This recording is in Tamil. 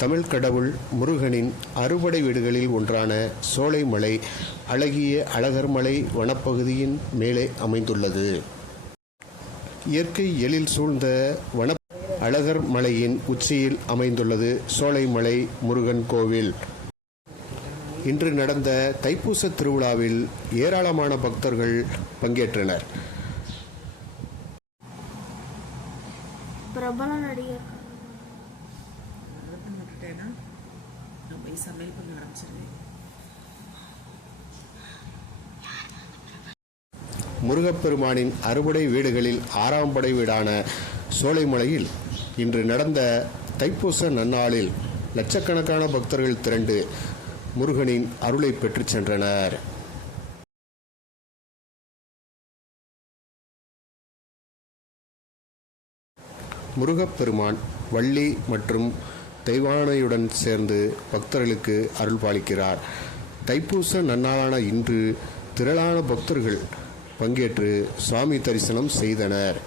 தமிழ் கடவுள் முருகனின் அறுபடை வீடுகளில் ஒன்றான சோலைமலை அழகிய அழகர்மலை வனப்பகுதியின் மேலே அமைந்துள்ளது. இயற்கை எழில் சூழ்ந்த வன அழகர் மலையின் உச்சியில் அமைந்துள்ளது சோலைமலை முருகன் கோவில். இன்று நடந்த தைப்பூச திருவிழாவில் ஏராளமான பக்தர்கள் பங்கேற்றனர். பிரபல நடிகர் முருகப்பெருமானின் அறுபடை வீடுகளில் 6ஆம் படை வீடான சோலைமலையில் இன்று நடந்த தைப்பூச நன்னாளில் லட்சக்கணக்கான பக்தர்கள் திரண்டு முருகனின் அருளை பெற்றுச் சென்றனர். முருகப்பெருமான் வள்ளி மற்றும் தெய்வானையுடன் சேர்ந்து பக்தர்களுக்கு அருள் பாலிக்கிறார். தைப்பூச நன்னாளான இன்று திரளான பக்தர்கள் பங்கேற்று சுவாமி தரிசனம் செய்தனர்.